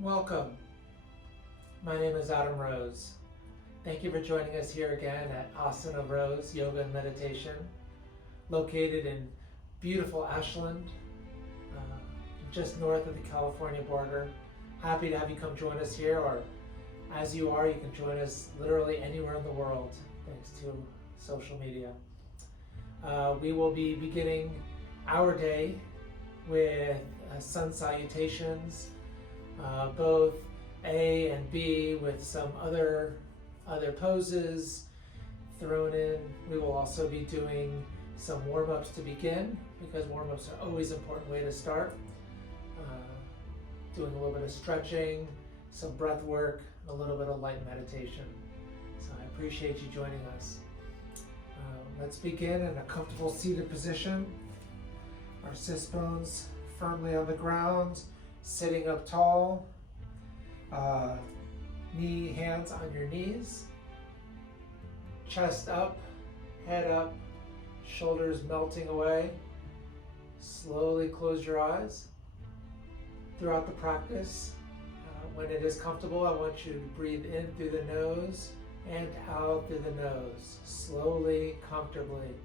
Welcome. My name is Adam Rose. Thank you for joining us here again at Asana Rose Yoga and Meditation, located in beautiful Ashland, just north of the California border. Happy to have you come join us here, or as you are, you can join us literally anywhere in the world, thanks to social media. We will be beginning our day with sun salutations, both A and B, with some other poses thrown in. We will also be doing some warm-ups to begin, because warm-ups are always an important way to start. Doing a little bit of stretching, some breath work, and a little bit of light meditation. So I appreciate you joining us. Let's begin in a comfortable seated position. Our sit bones firmly on the ground, sitting up tall, hands on your knees, chest up, head up, shoulders melting away. Slowly close your eyes. Throughout the practice, when it is comfortable, I want you to breathe in through the nose and out through the nose, slowly, comfortably.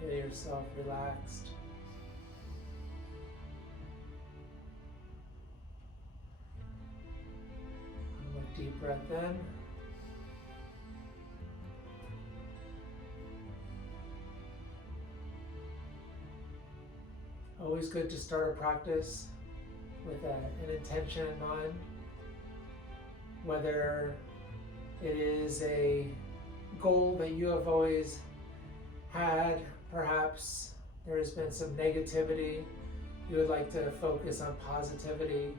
Feel yourself relaxed. One more deep breath in. Always good to start a practice with an intention in mind, whether it is a goal that you have always had. Perhaps there has been some negativity. You would like to focus on positivity.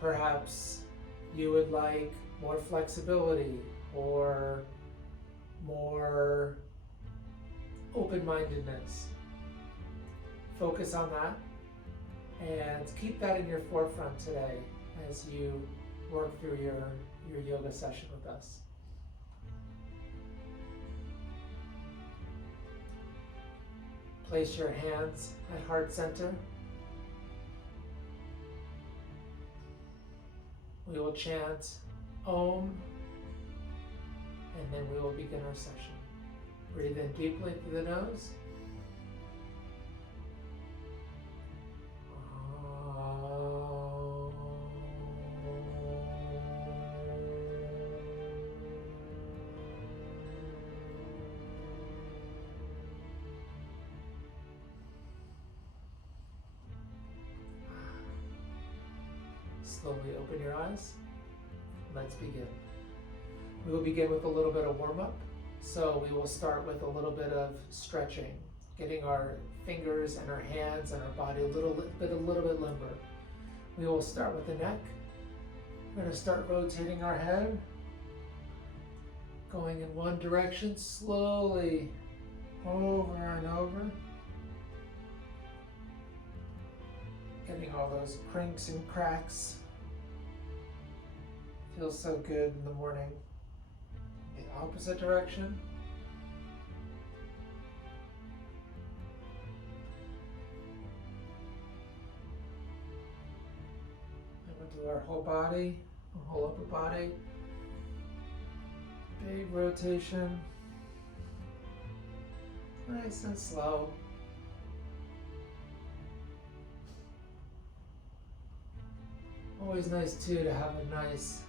Perhaps you would like more flexibility or more open-mindedness. Focus on that and keep that in your forefront today as you work through your yoga session with us. Place your hands at heart center. We will chant Om, and then we will begin our session. Breathe in deeply through the nose. Slowly open your eyes. Let's begin. We will begin with a little bit of warm-up. So we will start with a little bit of stretching, getting our fingers and our hands and our body a little bit limber. We will start with the neck. We're going to start rotating our head, going in one direction, slowly over and over. Getting all those crinks and cracks. Feels so good in the morning. The opposite direction. And we'll do our whole body, our whole upper body. Big rotation. Nice and slow. Always nice too to have a nice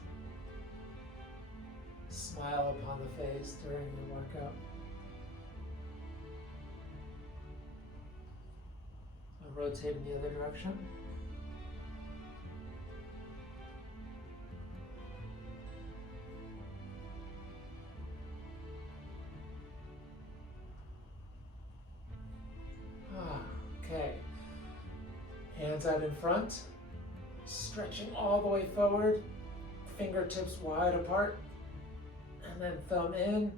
smile upon the face during your workout. I'll rotate in the other direction. Okay. Hands out in front. Stretching all the way forward, fingertips wide apart, and then thumb in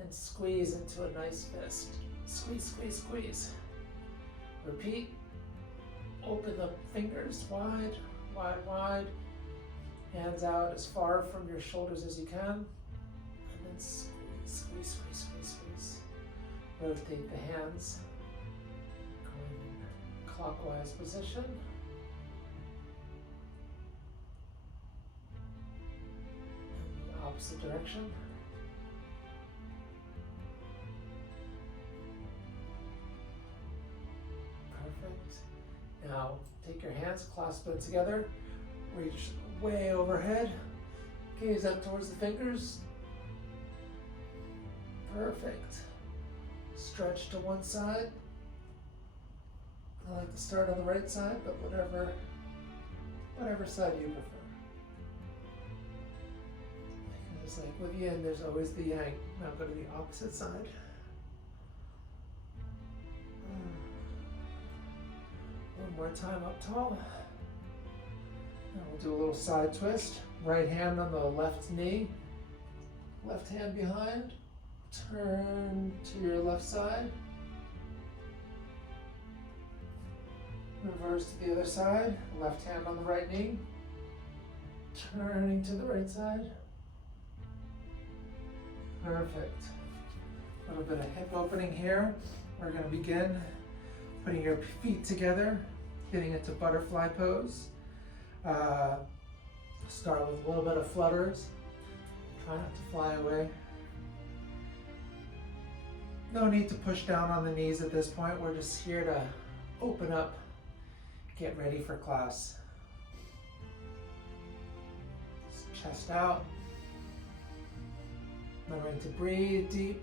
and squeeze into a nice fist. Squeeze, squeeze, squeeze. Repeat. Open the fingers wide, wide, wide. Hands out as far from your shoulders as you can. And then squeeze, squeeze, squeeze, squeeze, squeeze. Rotate the hands, going in clockwise position. And the opposite direction. Perfect. Now take your hands, clasp them together, reach way overhead, gaze up towards the fingers. Perfect. Stretch to one side. I like to start on the right side, but whatever side you prefer. Because like with yin, there's always the yang. Now go to the opposite side. One more time up tall. And we'll do a little side twist. Right hand on the left knee. Left hand behind. Turn to your left side. Reverse to the other side. Left hand on the right knee. Turning to the right side. Perfect. A little bit of hip opening here. We're going to begin putting your feet together, getting into butterfly pose. Start with a little bit of flutters. Try not to fly away. No need to push down on the knees at this point. We're just here to open up, get ready for class. Chest out. Remembering to breathe deep.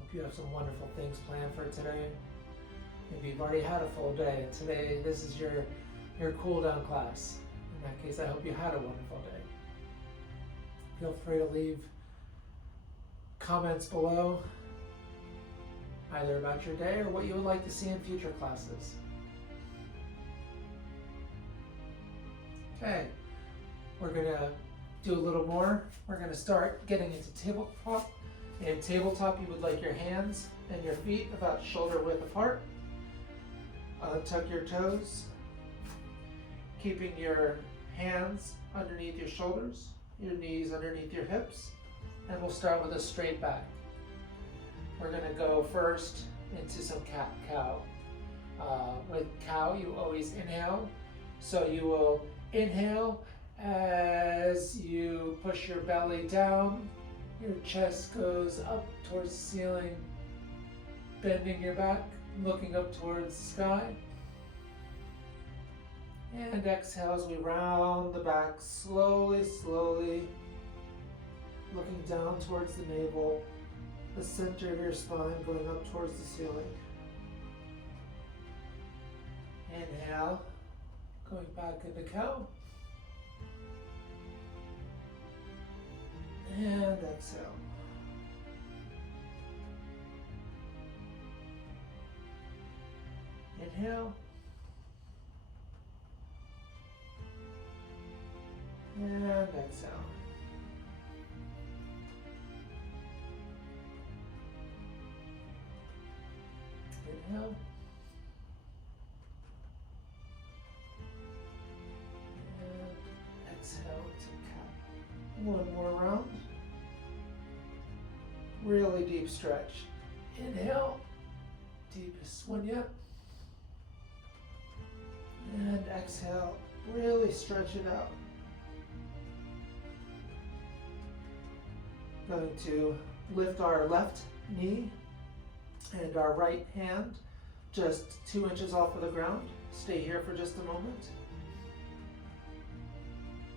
Hope you have some wonderful things planned for today. Maybe you've already had a full day. Today, this is your cool down class. In that case, I hope you had a wonderful day. Feel free to leave comments below, either about your day or what you would like to see in future classes. Okay, we're gonna do a little more. We're gonna start getting into tabletop. In tabletop, you would like your hands and your feet about shoulder width apart. Tuck your toes, keeping your hands underneath your shoulders, your knees underneath your hips, and we'll start with a straight back. We're gonna go first into some cat-cow. With cow, you always inhale, so you will inhale as you push your belly down, your chest goes up towards the ceiling, bending your back, looking up towards the sky. And exhale as we round the back slowly, slowly, looking down towards the navel, the center of your spine going up towards the ceiling. Inhale, going back into cow. And exhale. Inhale. And exhale. Inhale. And exhale to cat. One more round. Really deep stretch. Inhale. Deepest one yet. And exhale. Really stretch it out. Going to lift our left knee and our right hand just 2 inches off of the ground. Stay here for just a moment.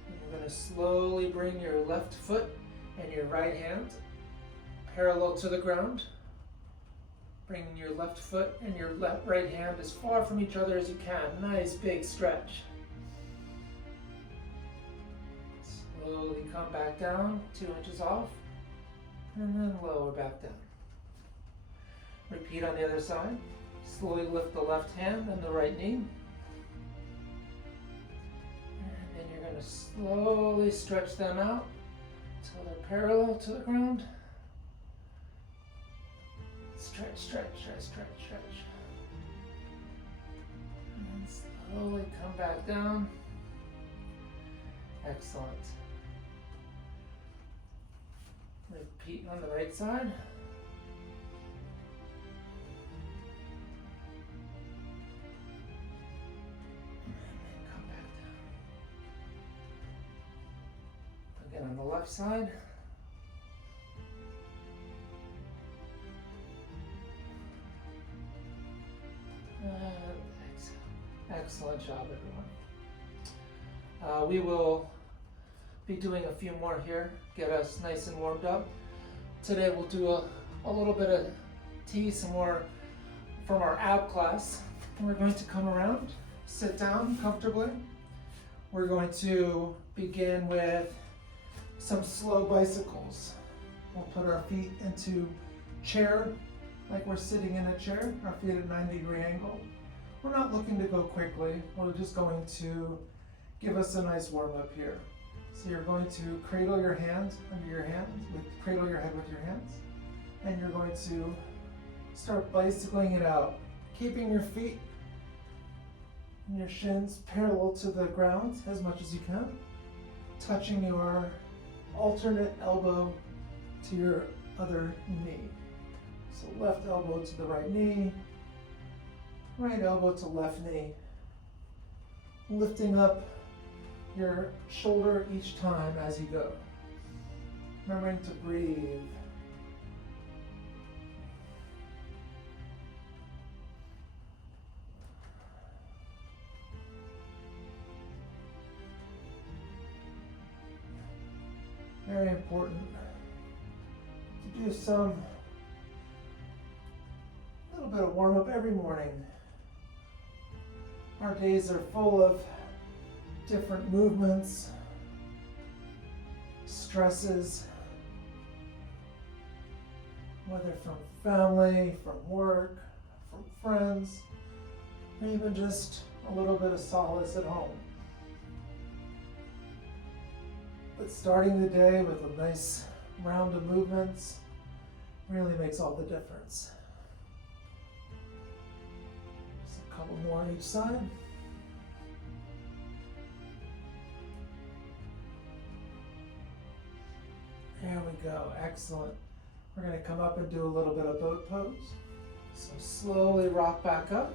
And you're going to slowly bring your left foot and your right hand parallel to the ground. Bringing your left foot and your right hand as far from each other as you can. Nice big stretch. Slowly come back down, 2 inches off, and then lower back down. Repeat on the other side. Slowly lift the left hand and the right knee. And then you're going to slowly stretch them out until they're parallel to the ground. Stretch, stretch, stretch, stretch, stretch. And slowly come back down. Excellent. Repeat on the right side. And then come back down. Again on the left side. And exhale. Excellent job, everyone. We will be doing a few more here, get us nice and warmed up. Today we'll do a little bit of some more from our ab class. And we're going to come around, sit down comfortably. We're going to begin with some slow bicycles. We'll put our feet into chair, like we're sitting in a chair, our feet at a 90-degree angle. We're not looking to go quickly. We're just going to give us a nice warm up here. So you're going to cradle your hands under your hands, cradle your head with your hands, and you're going to start bicycling it out, keeping your feet and your shins parallel to the ground as much as you can, touching your alternate elbow to your other knee. So left elbow to the right knee, right elbow to left knee, lifting up your shoulder each time as you go. Remembering to breathe. Very important to do some little bit of warm up every morning. Our days are full of different movements, stresses, whether from family, from work, from friends, or even just a little bit of solace at home. But starting the day with a nice round of movements really makes all the difference. Just a couple more on each side. There we go, excellent. We're going to come up and do a little bit of boat pose. So slowly rock back up.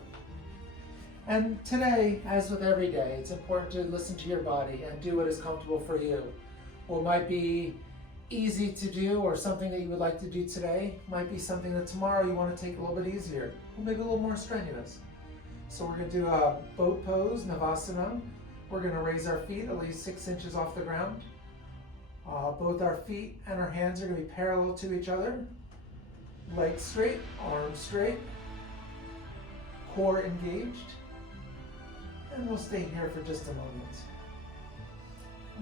And today, as with every day, it's important to listen to your body and do what is comfortable for you. What might be easy to do or something that you would like to do today might be something that tomorrow you want to take a little bit easier, or maybe a little more strenuous. So we're going to do a boat pose, Navasana. We're going to raise our feet at least 6 inches off the ground. Both our feet and our hands are going to be parallel to each other. Legs straight, arms straight, core engaged. And we'll stay here for just a moment.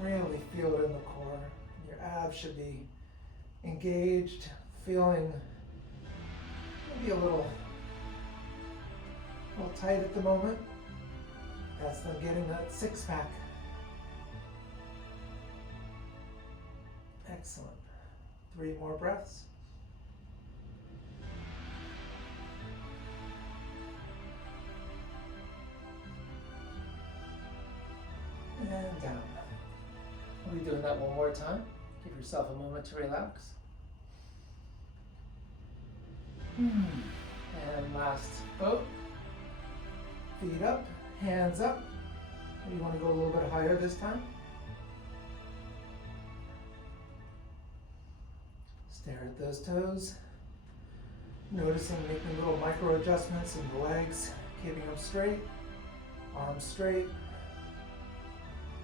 Really feel it in the core. Your abs should be engaged, feeling maybe a little tight at the moment. That's them getting that six-pack. Excellent. 3 more breaths. And down. We'll be doing that one more time. Give yourself a moment to relax. And last boat. Feet up, hands up. You want to go a little bit higher this time. Stare at those toes. Noticing making little micro adjustments in the legs, keeping them straight, arms straight.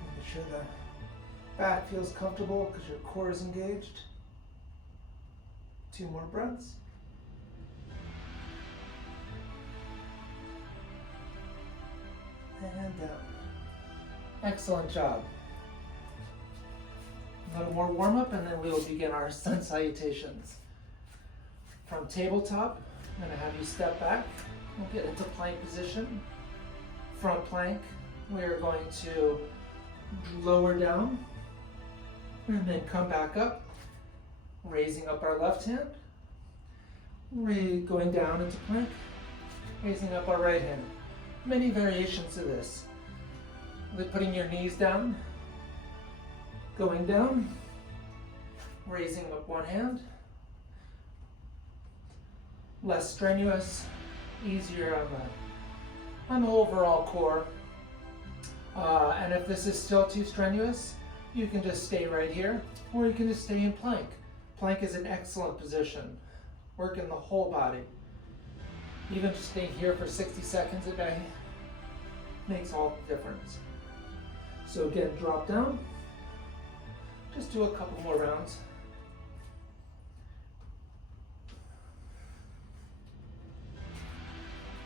Making sure the back feels comfortable because your core is engaged. 2 more breaths. And down. Excellent job. A little more warm up and then we will begin our sun salutations. From tabletop, I'm going to have you step back. We'll get into plank position. From plank, we're going to lower down and then come back up, raising up our left hand. Going down into plank, raising up our right hand. Many variations to this. Putting your knees down, going down, raising up one hand. Less strenuous, easier on the overall core. And if this is still too strenuous, you can just stay right here, or you can just stay in plank. Plank is an excellent position. Working the whole body. Even just staying here for 60 seconds a day makes all the difference. So again, drop down. Just do a couple more rounds.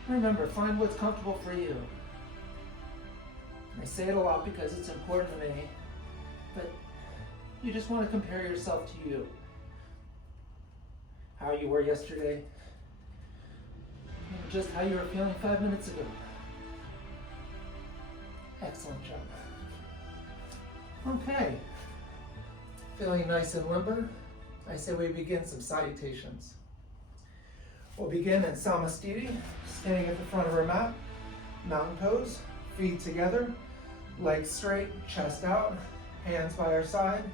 Remember, find what's comfortable for you. I say it a lot because it's important to me, but you just want to compare yourself to you. How you were yesterday, and just how you were feeling 5 minutes ago. Excellent job. Okay, feeling nice and limber, I say we begin some salutations. We'll begin in Samastiti, standing at the front of our mat, mountain pose, feet together, legs straight, chest out, hands by our side,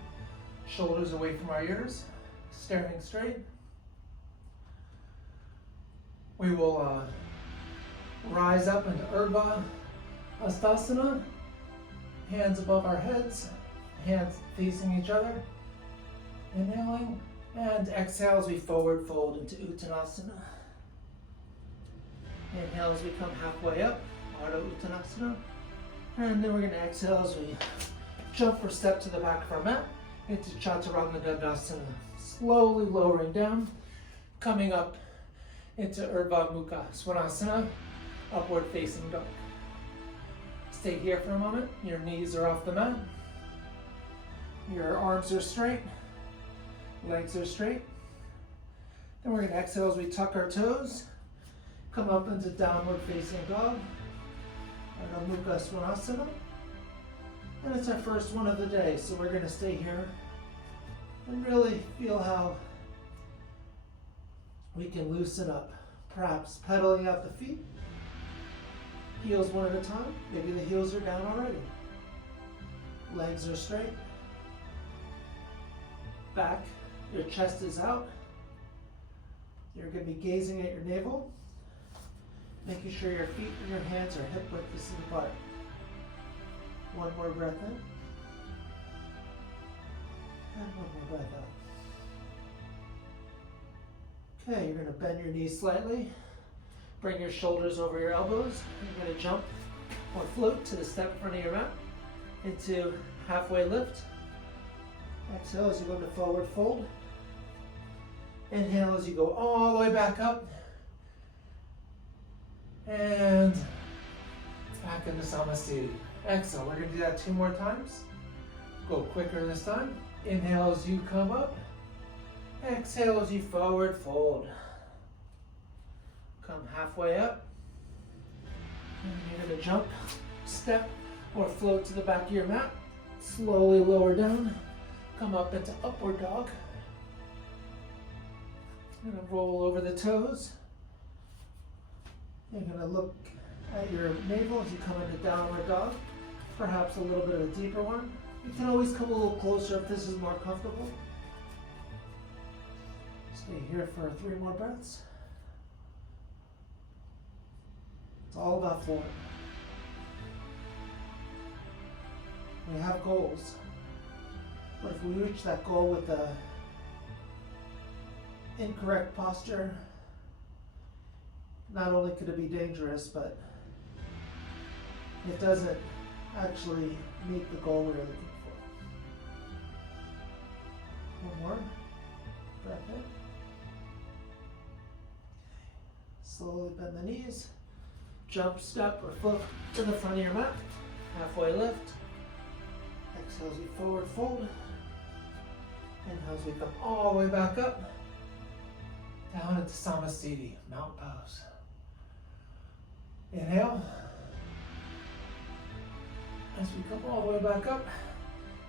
shoulders away from our ears, staring straight. We will rise up into Urdhva Hastasana, hands above our heads, hands facing each other. Inhaling, and exhale as we forward fold into Uttanasana. Inhale as we come halfway up, Ardha Uttanasana. And then we're going to exhale as we jump or step to the back of our mat into Chaturanga Dandasana. Slowly lowering down, coming up into Urdhva Mukha Svanasana, upward facing dog. Stay here for a moment. Your knees are off the mat. Your arms are straight. Legs are straight. Then we're going to exhale as we tuck our toes. Come up into downward facing dog. Ardha Mukha Svanasana. And it's our first one of the day, so we're going to stay here and really feel how we can loosen up. Perhaps pedaling out the feet. Heels one at a time. Maybe the heels are down already. Legs are straight. Back. Your chest is out. You're going to be gazing at your navel, making sure your feet and your hands are hip width distance apart. One more breath in. And one more breath out. Okay, you're going to bend your knees slightly. Bring your shoulders over your elbows. You're going to jump or float to the step in front of your mat into halfway lift. Exhale as you go into forward fold. Inhale as you go all the way back up. And back into Samastiti. Exhale, we're going to do that 2 more times. Go quicker this time. Inhale as you come up. Exhale as you forward fold. Come halfway up. And you're going to jump, step, or float to the back of your mat. Slowly lower down. Come up into upward dog. You're going to roll over the toes. You're going to look at your navel as you come into downward dog. Perhaps a little bit of a deeper one. You can always come a little closer if this is more comfortable. Stay here for 3 more breaths. It's all about form. We have goals. But if we reach that goal with the incorrect posture, not only could it be dangerous, but it doesn't actually meet the goal we're looking for. One more breath in. Slowly bend the knees. Jump, step, or float to the front of your mat. Halfway lift. Exhale as you forward fold. Inhale as we come all the way back up. Down into Samastiti, mountain pose. Inhale. As we come all the way back up.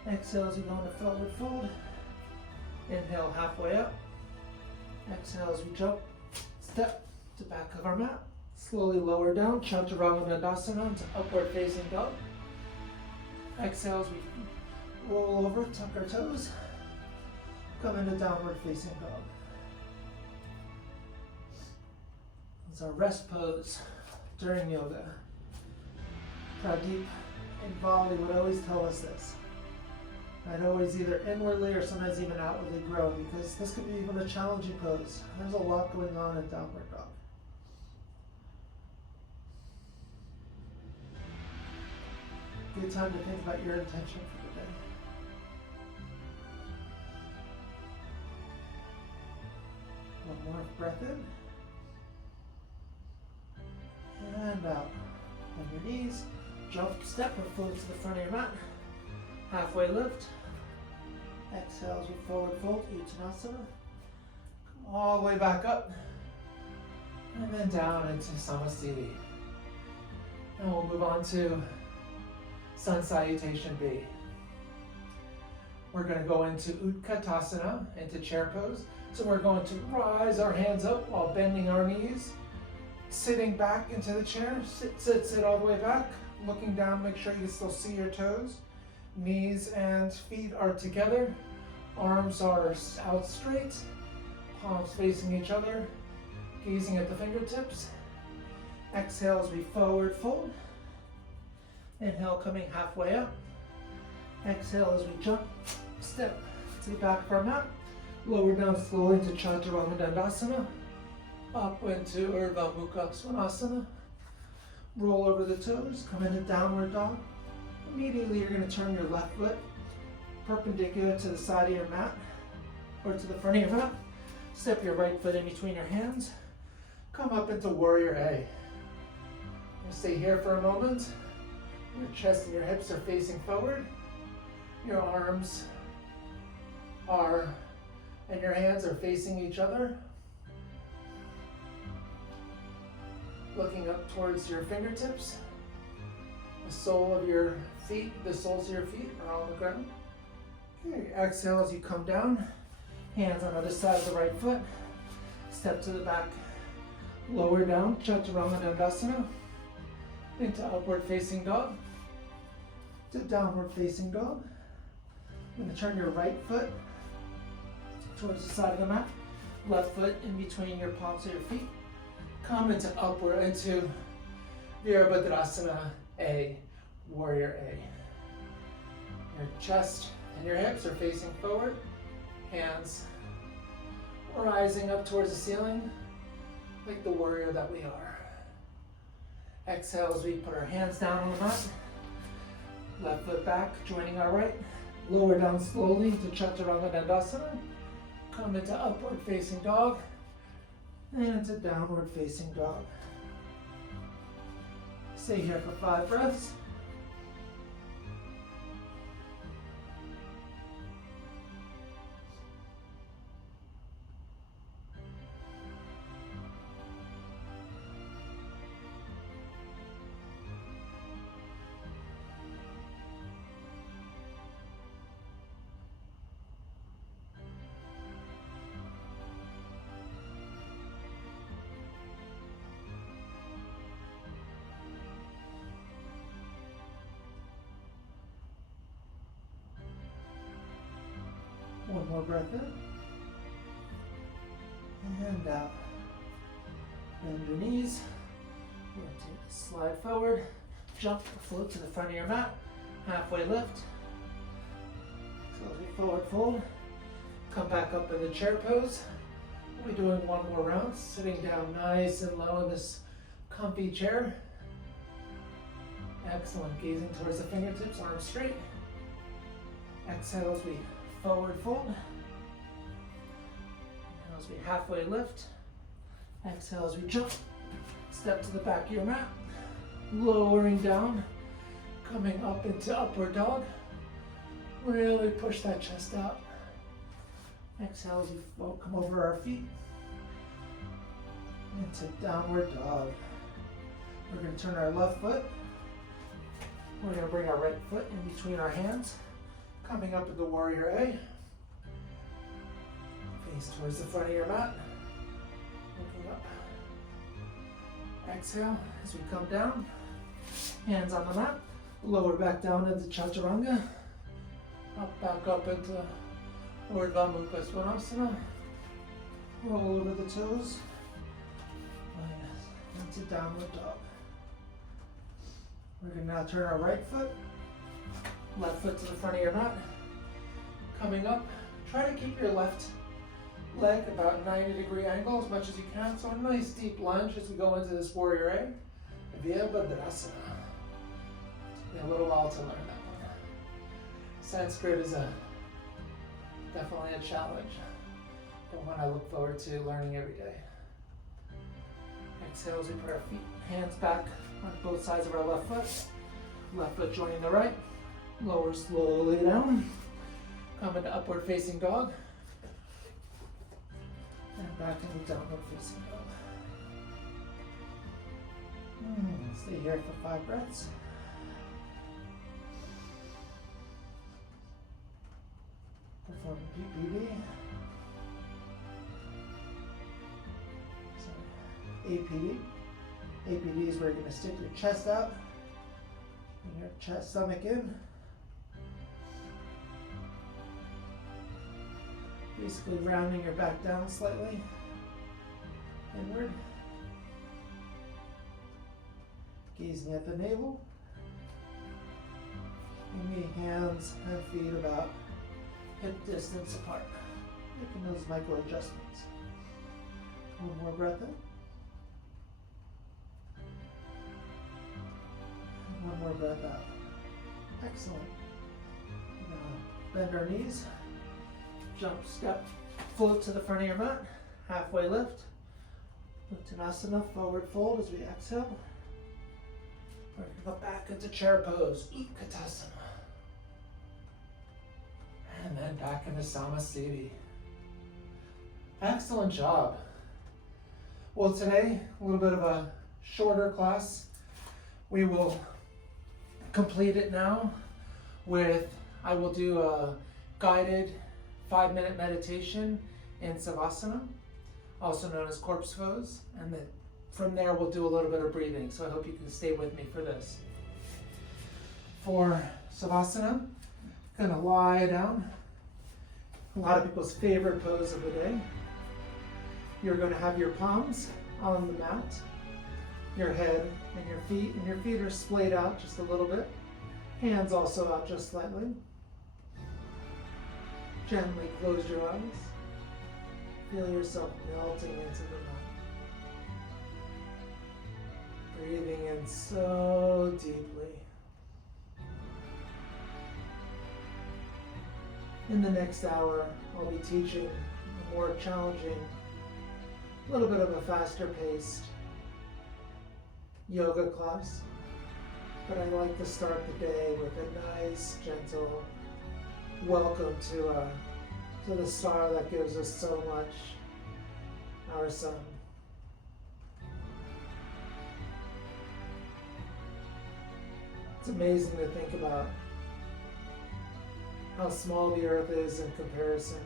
Exhale as we go into forward fold. Inhale halfway up. Exhale as we jump, step to back of our mat. Slowly lower down, Chaturanga Dandasana to upward facing dog. Exhale as we roll over, tuck our toes. Come into downward facing dog. It's our rest pose during yoga. Pradeep and Bali would always tell us this. I'd always either inwardly or sometimes even outwardly grow, because this could be even a challenging pose. There's a lot going on in downward dog. Good time to think about your intention for the day. One more breath in. And out. On your knees, jump, step, or float to the front of your mat. Halfway lift. Exhale as we forward fold, Uttanasana. Come all the way back up. And then down into Samasthiti. And we'll move on to Sun Salutation B. We're going to go into Utkatasana, into chair pose. So we're going to rise our hands up while bending our knees. Sitting back into the chair, sit all the way back. Looking down, make sure you can still see your toes. Knees and feet are together. Arms are out straight. Palms facing each other. Gazing at the fingertips. Exhale as we forward fold. Inhale, coming halfway up. Exhale as we jump, step to the back of our mat. Lower down slowly into Chaturanga Dandasana. Up into Urdhva Mukha Svanasana. Roll over the toes, come into downward dog. Immediately you're going to turn your left foot perpendicular to the side of your mat, or to the front of your mat. Step your right foot in between your hands. Come up into Warrior A. Stay here for a moment. Your chest and your hips are facing forward. Your arms and your hands are facing each other. Looking up towards your fingertips. The soles of your feet are on the ground. Okay, exhale as you come down. Hands on the other side of the right foot. Step to the back. Lower down, Chaturanga Dandasana. Into upward facing dog. To downward facing dog. You're going to turn your right foot towards the side of the mat. Left foot in between your palms of your feet. Come into upward, into Virabhadrasana A, Warrior A. Your chest and your hips are facing forward. Hands rising up towards the ceiling like the warrior that we are. Exhale as we put our hands down on the mat. Left foot back, joining our right. Lower down slowly to Chaturanga Dandasana. Come into upward facing dog. And into downward facing dog. Stay here for 5 breaths. One more breath in. And out. Bend your knees. We're going to slide forward. Jump or float to the front of your mat. Halfway lift. Slowly forward fold. Come back up in the chair pose. We'll be doing one more round. Sitting down nice and low in this comfy chair. Excellent. Gazing towards the fingertips, arms straight. Exhale as we forward fold. Inhale as we halfway lift. Exhale as we jump. Step to the back of your mat. Lowering down. Coming up into upward dog. Really push that chest out. Exhale as we come over our feet. Into downward dog. We're going to turn our left foot. We're going to bring our right foot in between our hands. Coming up into Warrior A. Face towards the front of your mat. Looking up. Exhale as we come down. Hands on the mat. Lower back down into Chaturanga. Back up into Urdhva Mukha Svanasana. Roll over the toes. Into downward dog. We're going to now turn our right foot, left foot to the front of your mat. Coming up, try to keep your left leg about 90-degree angle as much as you can. So a nice deep lunge as we go into this warrior A. Virabhadrasana. Took me a little while to learn that one. Sanskrit is definitely a challenge, but one I look forward to learning every day. Exhale as we put our hands back on both sides of our left foot joining the right, lower slowly down, come into upward facing dog, and back into downward facing dog. Stay here for 5 breaths. Perform PPD. APD. APD is where you're going to stick your chest out, and your chest, stomach in. Basically rounding your back down slightly, inward. Gazing at the navel. Keeping the hands and feet about hip distance apart. Making those micro adjustments. One more breath in. One more breath out. Excellent. Now bend our knees. Jump, step, float to the front of your mat. Halfway lift. Uttanasana, forward fold as we exhale. We're going to go back into chair pose, Utkatasana. And then back into Samasthiti. Excellent job. Well, today, a little bit of a shorter class. We will complete it now with, I will do a guided 5-minute meditation in Savasana, also known as corpse pose, and then from there we'll do a little bit of breathing, so I hope you can stay with me for this. For Savasana, I'm gonna lie down. A lot of people's favorite pose of the day. You're gonna have your palms on the mat, your head and your feet are splayed out just a little bit. Hands also out just slightly. Gently close your eyes. Feel yourself melting into the mat. Breathing in so deeply. In the next hour, I'll be teaching a more challenging, a little bit of a faster paced yoga class. But I like to start the day with a nice, gentle welcome to the star that gives us so much, our sun. It's amazing to think about how small the earth is in comparison.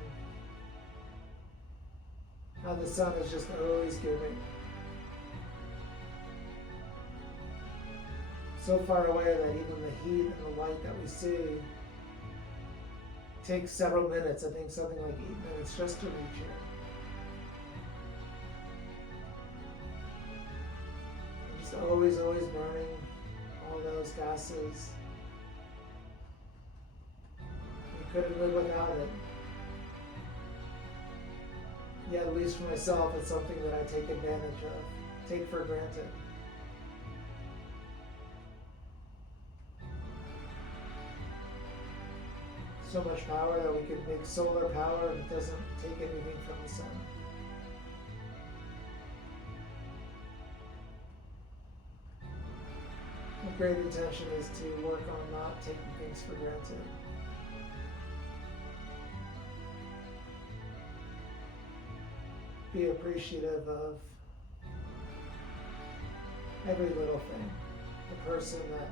How the sun is just always giving. So far away that even the heat and the light that we see takes several minutes, I think something like 8 minutes just to reach here. And just always burning all those gases. You couldn't live without it. Yet, at least for myself, it's something that I take advantage of, take for granted. So much power that we could make solar power and it doesn't take anything from the sun. The great intention is to work on not taking things for granted. Be appreciative of every little thing. The person that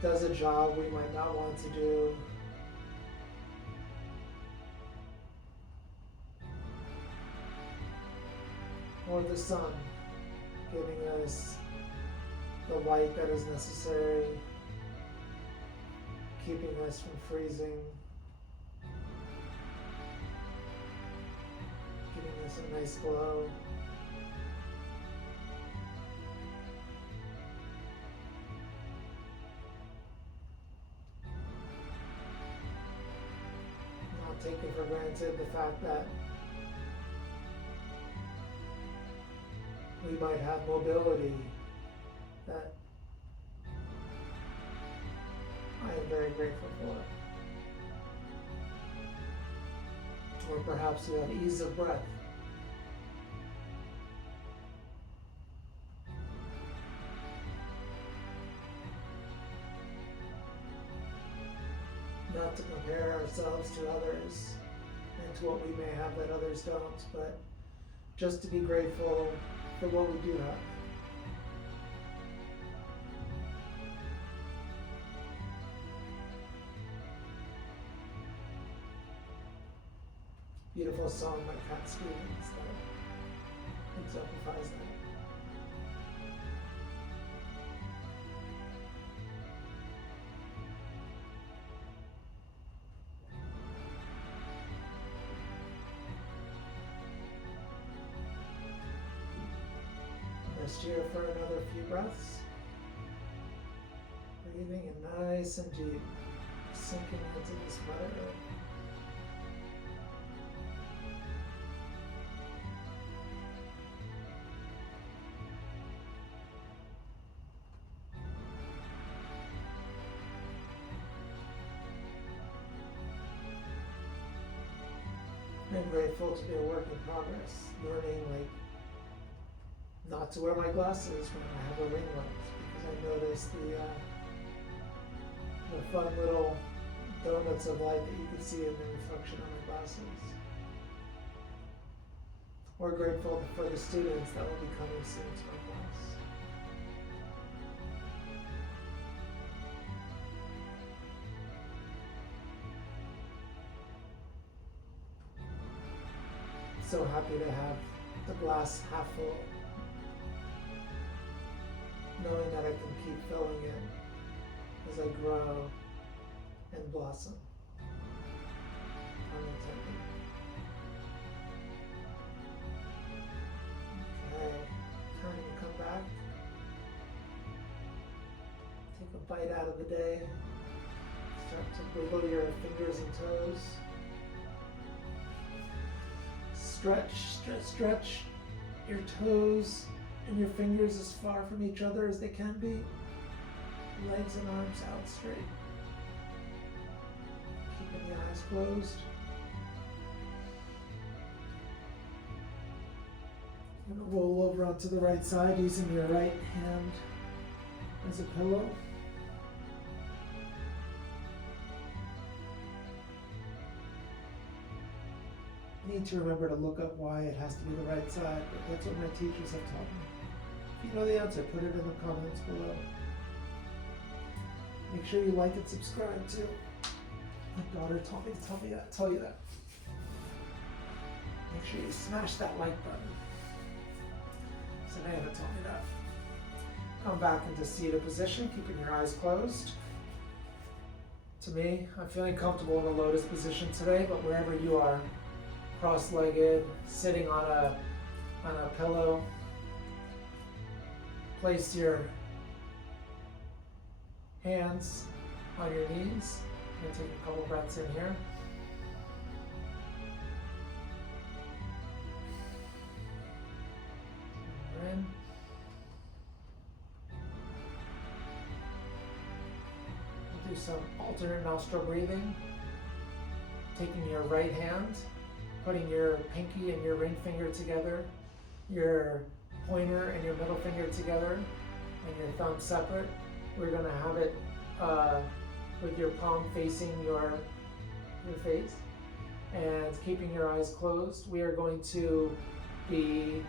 does a job we might not want to do. Or the sun giving us the light that is necessary, keeping us from freezing. giving us a nice glow. Not taking for granted the fact that we might have mobility that I am very grateful for. Or perhaps we have ease of breath. Not to compare ourselves to others and to what we may have that others don't, but just to be grateful for what we do have. Beautiful song by Cat Stevens that exemplifies that. Rest here for another few breaths. Breathing in nice and deep, sinking into this Mother Earth. I'm grateful to be a work in progress, learning not to wear my glasses when I have a ring light, because I notice the fun little donuts of light that you can see in the reflection on my glasses. We're grateful for the students that will be coming soon to our class. So happy to have the glass half full, knowing that I can keep filling it as I grow and blossom. Unintended. Okay, time to come back. Take a bite out of the day. Start to wiggle your fingers and toes. Stretch your toes and your fingers as far from each other as they can be. Legs and arms out straight. Keeping the eyes closed. You're going to roll over onto the right side using your right hand as a pillow. Need to remember to look up why it has to be the right side, but that's what my teachers have taught me. If you know the answer, put it in the comments below. Make sure you like and subscribe too. My daughter taught me to tell you that. Make sure you smash that like button. Savannah taught me that. Come back into seated position, keeping your eyes closed. To me, I'm feeling comfortable in the lotus position today, but wherever you are, cross-legged, sitting on a pillow. Place your hands on your knees. I'm going to take a couple breaths in here. In. We'll do some alternate nostril breathing. Taking your right hand, putting your pinky and your ring finger together, your pointer and your middle finger together, and your thumb separate. We're going to have it with your palm facing your face, and keeping your eyes closed. We are going to be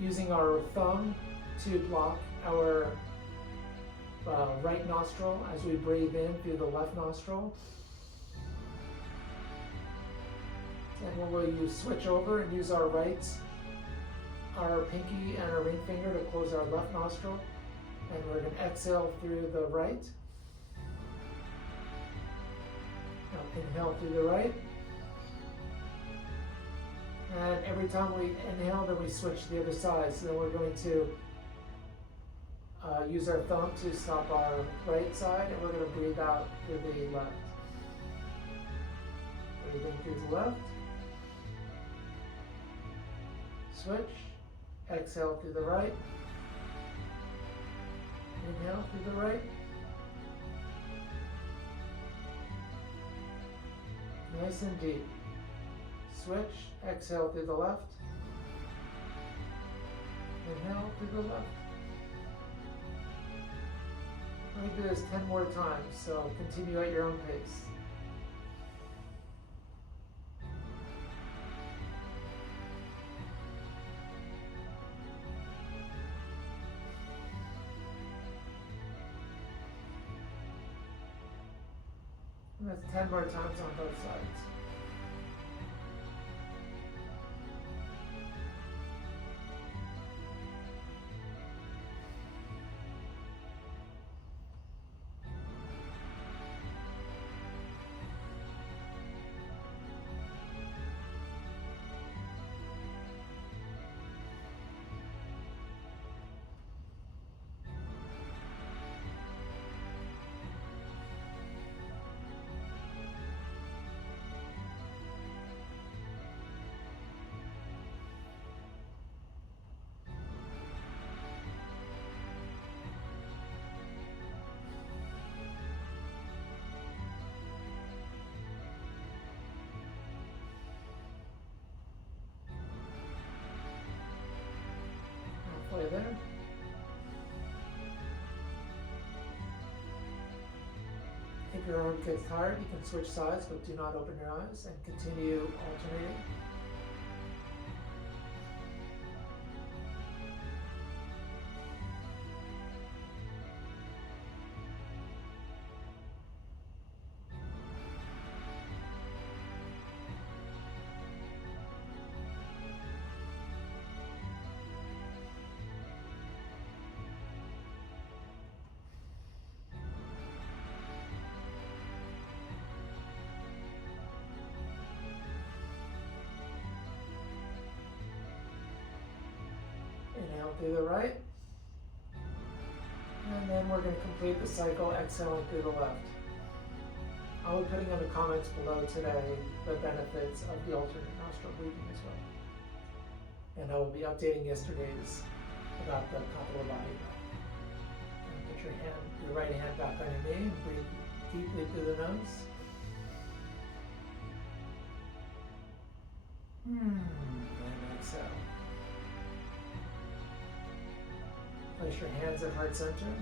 using our thumb to block our right nostril as we breathe in through the left nostril. And when we switch over and use our pinky and our ring finger to close our left nostril, and we're going to exhale through the right. Now inhale through the right. And every time we inhale, then we switch to the other side. So then we're going to use our thumb to stop our right side, and we're going to breathe out through the left. Breathe in through the left. Switch. Exhale through the right. Inhale through the right. Nice and deep. Switch. Exhale through the left. Inhale through the left. We're going to do this 10 more times, so continue at your own pace. And that's 10 more times on both sides. Halfway there. If your arm gets tired, you can switch sides, but do not open your eyes and continue alternating. Inhale through the right. And then we're going to complete the cycle exhaling through the left. I'll be putting in the comments below today the benefits of the alternate nostril breathing as well. And I will be updating yesterday's about the Kapalabhati breath. Put your right hand back on your knee and breathe deeply through the nose. And exhale. Place your hands at heart center.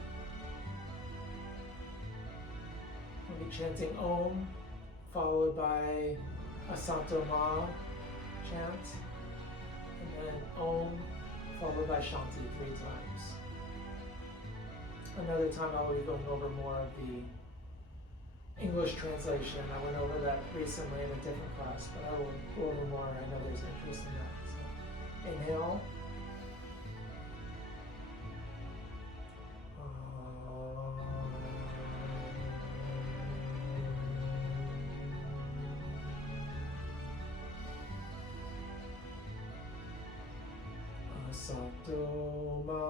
We'll be chanting Om, followed by a Santo Ma chant, and then Om, followed by Shanti 3 times. Another time I will be going over more of the English translation. I went over that recently in a different class, but I will go over more. I know there's interest in that. So, inhale. Satoma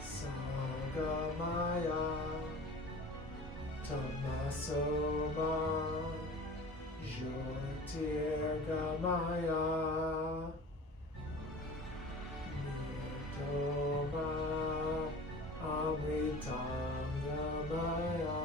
Sagamaya Tamasoma Jyotirgamaya Nirtoma Amritangamaya.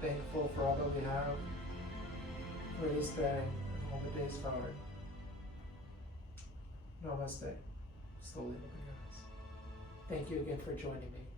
Thankful for all that we have for this day and all the days forward. Namaste. Slowly open your eyes. Thank you again for joining me.